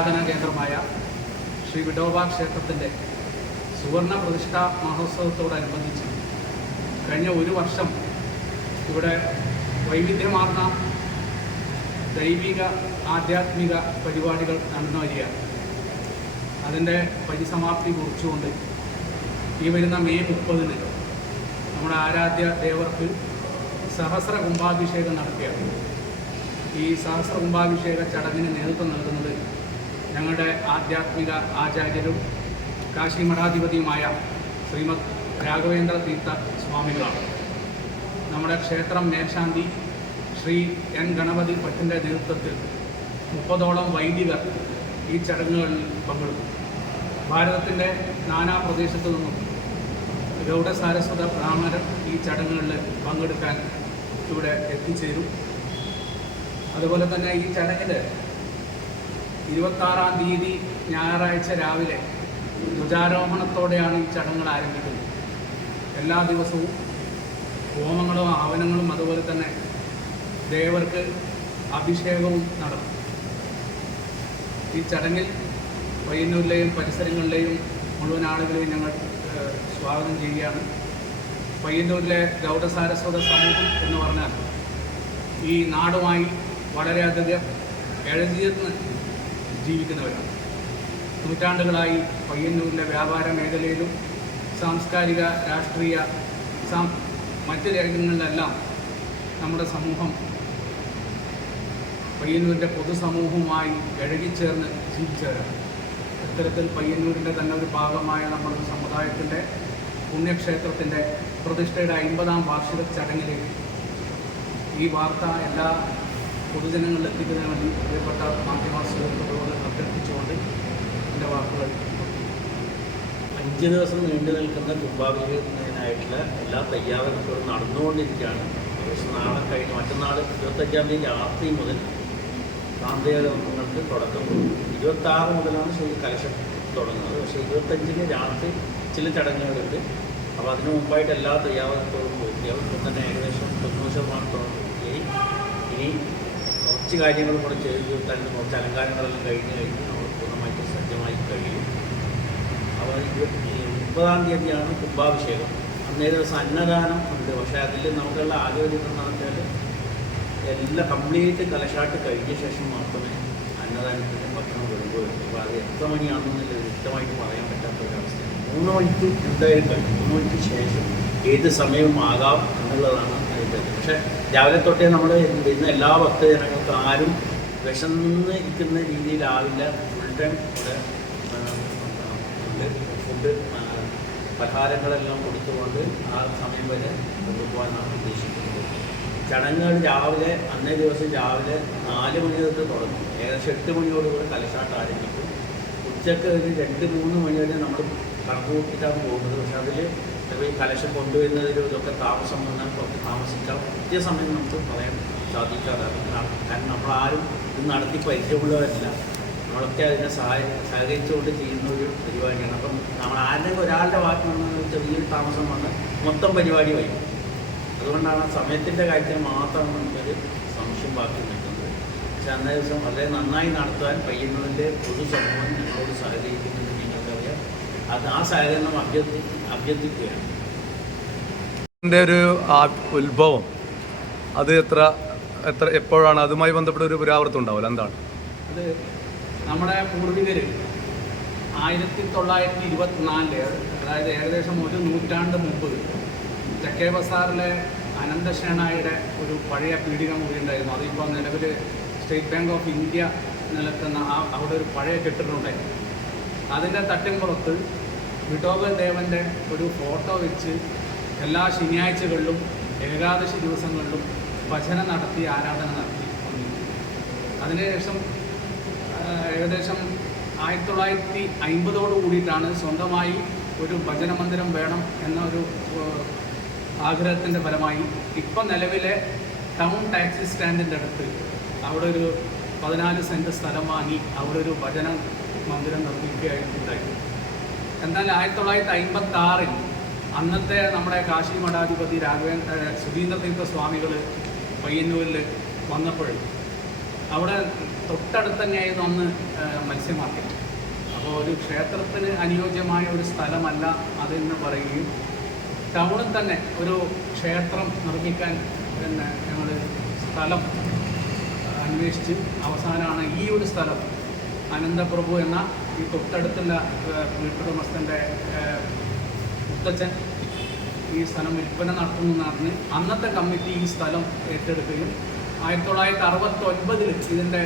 ആരാധനാ കേന്ദ്രമായ ശ്രീ വിഠോബ ക്ഷേത്രത്തിൻ്റെ സുവർണ പ്രതിഷ്ഠാ മഹോത്സവത്തോടനുബന്ധിച്ച് കഴിഞ്ഞ ഒരു വർഷം ഇവിടെ വൈവിധ്യമാർന്ന ദൈവിക ആധ്യാത്മിക പരിപാടികൾ നടന്നു വരികയാണ്. അതിൻ്റെ പരിസമാപ്തി കുറിച്ചുകൊണ്ട് ഈ വരുന്ന മെയ് 30-ന് നമ്മുടെ ആരാധ്യ ദേവർക്ക് സഹസ്ര കുംഭാഭിഷേകം നടക്കുകയാണ്. ഈ സഹസ്ര കുംഭാഭിഷേക ചടങ്ങിന് നേതൃത്വം നൽകുന്നത് ഞങ്ങളുടെ ആധ്യാത്മിക ആചാര്യരും കാശി മഠാധിപതിയുമായ ശ്രീമദ് രാഘവേന്ദ്ര തീർത്ഥ സ്വാമികളാണ്. നമ്മുടെ ക്ഷേത്രം മേൽശാന്തി ശ്രീ എൻ ഗണപതി ഭട്ടിൻ്റെ നേതൃത്വത്തിൽ 30ഓളം വൈദികർ ഈ ചടങ്ങുകളിൽ പങ്കെടുക്കും. ഭാരതത്തിൻ്റെ നാനാ പ്രദേശത്തു നിന്നും ഗൗഡസാരസ്വത ബ്രാഹ്മണർ ഈ ചടങ്ങുകളിൽ പങ്കെടുക്കാൻ ഇവിടെ എത്തിച്ചേരും. അതുപോലെ തന്നെ ഈ ചടങ്ങിൽ 26-ാം തീയതി ഞായറാഴ്ച രാവിലെ ധ്വജാരോഹണത്തോടെയാണ് ഈ ചടങ്ങുകൾ ആരംഭിക്കുന്നത്. എല്ലാ ദിവസവും ഹോമങ്ങളും ആവനങ്ങളും അതുപോലെ തന്നെ ദേവർക്ക് അഭിഷേകവും നടക്കും. ഈ ചടങ്ങിൽ പയ്യന്നൂരിലെയും പരിസരങ്ങളിലെയും മുഴുവൻ ആളുകളെയും ഞങ്ങൾ സ്വാഗതം ചെയ്യുകയാണ്. പയ്യന്നൂരിലെ ഗൗഡസാരസ്വത സമൂഹം എന്ന് പറഞ്ഞാൽ ഈ നാടുമായി വളരെയധികം ഇഴചേർന്ന് ജീവിക്കുന്നവരാണ്. നൂറ്റാണ്ടുകളായി പയ്യന്നൂരിലെ വ്യാപാര മേഖലയിലും സാംസ്കാരിക രാഷ്ട്രീയ മറ്റ് രംഗങ്ങളിലെല്ലാം നമ്മുടെ സമൂഹം പയ്യന്നൂരിൻ്റെ പൊതുസമൂഹവുമായി ഇഴകിച്ചേർന്ന് ജീവിച്ചവരാണ്. ഇത്തരത്തിൽ പയ്യന്നൂരിൻ്റെ തന്നെ ഒരു ഭാഗമായ നമ്മുടെ സമുദായത്തിൻ്റെ പുണ്യക്ഷേത്രത്തിൻ്റെ പ്രതിഷ്ഠയുടെ 50-ാം വാർഷിക ചടങ്ങിലേക്ക് ഈ വാർത്ത എല്ലാ പൊതുജനങ്ങളിൽ എത്തിക്കുന്നതിന് വേണ്ടി പ്രിയപ്പെട്ട മാധ്യമ സുഹൃത്തുക്കളോട് അഭ്യർത്ഥിച്ചുകൊണ്ട് എൻ്റെ വാക്കുകൾ 5 ദിവസം നീണ്ടു നിൽക്കുന്ന കുംഭാഭിഷേകത്തിനായിട്ടുള്ള എല്ലാ തയ്യാറെടുപ്പുകളും നടന്നുകൊണ്ടിരിക്കുകയാണ്. ഏകദേശം നാളെ കഴിഞ്ഞ് മറ്റന്നാൾ 25-ാം തീയതി രാത്രി മുതൽ സാന്ധ്യ കർമ്മങ്ങൾക്ക് തുടക്കം കൊടുക്കും. 26 മുതലാണ് ശരി കലശം തുടങ്ങുന്നത്. പക്ഷേ 25-ന് രാത്രി ചില ചടങ്ങുകളുണ്ട്. അപ്പോൾ അതിനു മുമ്പായിട്ട് എല്ലാ തയ്യാറെടുപ്പുകളും പൂർത്തിയാവും. ഇപ്പം തന്നെ ഏകദേശം 90% പൂർത്തിയായി. ഇനി കുറച്ച് കാര്യങ്ങളും കൂടെ ചെയ്ത് തീർത്താൽ കുറച്ച് അലങ്കാരങ്ങളെല്ലാം കഴിഞ്ഞ് നമ്മൾ പൂർണ്ണമായിട്ട് സജ്ജമായി കഴിയും. അപ്പോൾ 30-ാം തീയതിയാണ് കുംഭാഭിഷേകം. അന്നേ ദിവസം അന്നദാനം ഉണ്ട്. പക്ഷേ അതിൽ നമുക്കുള്ള ആലോചന എന്താണെന്ന് വെച്ചാൽ എല്ലാം കംപ്ലീറ്റ് കലശാട്ട് കഴിഞ്ഞ ശേഷം മാത്രമേ അന്നദാനത്തിൻ്റെ ഭക്ഷണം വരുമ്പോൾ. അപ്പോൾ അത് എത്ര മണിയാണെന്നില്ല വ്യക്തമായിട്ട് പറയാൻ പറ്റാത്ത ഒരവസ്ഥയാണ്. 3 മണിക്ക് എന്തായാലും കഴിയും. 3 മണിക്ക് ശേഷം ഏത് സമയവും ആകാം എന്നുള്ളതാണ് അതിൻ്റെ. പക്ഷേ രാവിലെ തൊട്ടേ നമ്മൾ ഇന്ന് എല്ലാ ഭക്തജനങ്ങൾക്ക് ആരും വിശന്ന് ഇരിക്കുന്ന രീതിയിലാവില്ല. ഫുൾ ടൈം ഇവിടെ ഫുഡ് പലഹാരങ്ങളെല്ലാം കൊടുത്തുകൊണ്ട് ആ സമയം വരെ കൊണ്ടുപോകാനാണ് ഉദ്ദേശിക്കുന്നത്. ചടങ്ങുകൾ രാവിലെ അന്നേ ദിവസം രാവിലെ 4 മണി തൊട്ട് തുടങ്ങും. ഏകദേശം 8 മണിയോടുകൂടി കലശാട്ട് ആരംഭിക്കും. ഉച്ചക്ക് ഒരു 2-3 മണി വരെ നമ്മൾ കണക്ക് കൂട്ടിയിട്ടാണ് പോകുന്നത്. പക്ഷെ അതിൽ ഈ കലശം കൊണ്ടുവരുന്നതിലും ഇതൊക്കെ താമസം വന്നാൽ കുറച്ച് താമസിക്കാം. കൃത്യസമയം നമുക്ക് പറയാൻ സാധിക്കാതാണ്. കാരണം നമ്മളാരും ഇത് നടത്തി പരിചയമുള്ളവരല്ല. നമ്മളൊക്കെ അതിനെ സഹകരിച്ചുകൊണ്ട് ചെയ്യുന്ന ഒരു പരിപാടിയാണ്. അപ്പം നമ്മൾ ആരുടെയും ഒരാളുടെ വാക്ക് വന്ന ചെറിയൊരു താമസം വന്ന് മൊത്തം പരിപാടി വരും. അതുകൊണ്ടാണ് സമയത്തിൻ്റെ കാര്യത്തിൽ മാത്രം നമുക്കൊരു സംശയം ബാക്കി നിൽക്കുന്നത്. പക്ഷേ അന്നേ ദിവസം വളരെ നന്നായി നടത്താൻ പയ്യന്നൂരിൻ്റെ പൊതുസമൂഹം ഞങ്ങളോട് സഹകരിക്കുന്നുണ്ട്. നിങ്ങൾക്കറിയാം. അത് ആ സഹകരണം അഭ്യർത്ഥിക്കുകയാണ്. ഇതിൻ്റെ ഒരു ഉത്ഭവം അത് എപ്പോഴാണ് അതുമായി ബന്ധപ്പെട്ട ഒരു പുരാവൃത്തം ഉണ്ടാവില്ല? എന്താണ് അത്? നമ്മുടെ പൂർവികർ 1924 അതായത് ഏകദേശം ഒരു നൂറ്റാണ്ട് മുമ്പ് തെക്കേ ബസാറിലെ അനന്തശേണായുടെ ഒരു പഴയ പീഠിക മുറി ഉണ്ടായിരുന്നു. അതിപ്പോൾ നിലവിൽ സ്റ്റേറ്റ് ബാങ്ക് ഓഫ് ഇന്ത്യ നിലനിൽക്കുന്ന അവിടെ ഒരു പഴയ കെട്ടിടമുണ്ടായിരുന്നു. അതിൻ്റെ തട്ടിൻപുറത്ത് വിഠോബ ദേവൻ്റെ ഒരു ഫോട്ടോ വെച്ച് എല്ലാ ശനിയാഴ്ചകളിലും ഏകാദശി ദിവസങ്ങളിലും ഭജന നടത്തി ആരാധന നടത്തി വന്നിരുന്നു. അതിനുശേഷം ഏകദേശം 1950 കൂടിയിട്ടാണ് സ്വന്തമായി ഒരു ഭജന മന്ദിരം വേണം എന്ന ഒരു ആഗ്രഹത്തിൻ്റെ ഫലമായി ഇപ്പം നിലവിലെ ടൗൺ ടാക്സി സ്റ്റാൻഡിൻ്റെ അടുത്ത് അവിടെ ഒരു 14 സെൻറ്റ് സ്ഥലം വാങ്ങി അവിടെ ഒരു ഭജന മന്ദിരം നിർമ്മിക്കുകയുണ്ടായി. എന്നാൽ 1956 അന്നത്തെ നമ്മുടെ കാശി മഠാധിപതി സുധീന്ദ്ര തീർത്ഥ സ്വാമികൾ പയ്യന്നൂരിൽ വന്നപ്പോൾ അവിടെ തൊട്ടടുത്ത് തന്നെയായിരുന്നു അന്ന് മത്സ്യ മാർക്കറ്റ്. അപ്പോൾ ഒരു ക്ഷേത്രത്തിന് അനുയോജ്യമായ ഒരു സ്ഥലമല്ല അതെന്ന് പറയുകയും ടൗണിൽ തന്നെ ഒരു ക്ഷേത്രം നിർമ്മിക്കാൻ പിന്നെ ഞങ്ങൾ സ്ഥലം അന്വേഷിച്ച് അവസാനമാണ് ഈ ഒരു സ്ഥലം അനന്തപ്രഭു എന്ന ഈ തൊട്ടടുത്തുള്ള വീട്ടുടമസ്ഥൻ്റെ മുത്തച്ഛൻ ഈ സ്ഥലം വിൽപ്പന നടത്തുന്നതെന്ന് അന്നത്തെ കമ്മിറ്റി ഈ സ്ഥലം ഏറ്റെടുക്കുകയും 1969 ഇതിൻ്റെ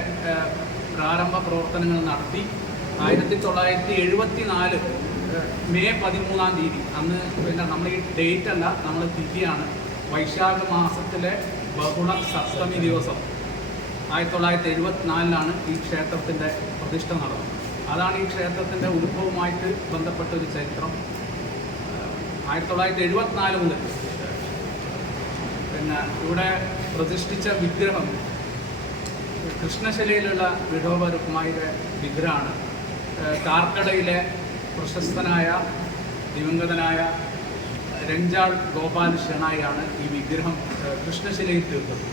പ്രാരംഭ പ്രവർത്തനങ്ങൾ നടത്തി 1974 മെയ് 13 അന്ന് പിന്നെ നമ്മൾ ഈ ഡേറ്റ് അല്ല, നമ്മൾ തിഥിയാണ്, വൈശാഖ മാസത്തിലെ ബഹുള സപ്തമി ദിവസം 1974 ഈ ക്ഷേത്രത്തിൻ്റെ പ്രതിഷ്ഠ നടന്നത്. അതാണ് ഈ ക്ഷേത്രത്തിൻ്റെ ഉത്ഭവമായിട്ട് ബന്ധപ്പെട്ടൊരു ചരിത്രം. 1974 മുതൽ പിന്നെ ഇവിടെ പ്രതിഷ്ഠിച്ച വിഗ്രഹം കൃഷ്ണശിലയിലുള്ള വിഠോബരുക്കുമായിയുടെ വിഗ്രഹമാണ്. കാർക്കടയിലെ പ്രശസ്തനായ ദിവംഗതനായ രഞ്ജാൾ ഗോപാൽ ഷെണായിയാണ് ഈ വിഗ്രഹം കൃഷ്ണശിലയിൽ തീർത്തത്.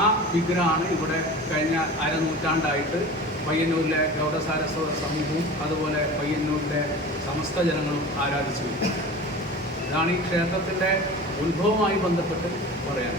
ആ വിഗ്രഹമാണ് ഇവിടെ കഴിഞ്ഞ അരനൂറ്റാണ്ടായിട്ട് പയ്യന്നൂരിലെ ഗൗഡസാരസ്വത സമൂഹവും അതുപോലെ പയ്യന്നൂരിലെ സമസ്ത ജനങ്ങളും ആരാധിച്ചു വരുന്നത്. ഇതാണ് ഈ ക്ഷേത്രത്തിൻ്റെ ഉത്ഭവവുമായി ബന്ധപ്പെട്ട് പറയാൻ.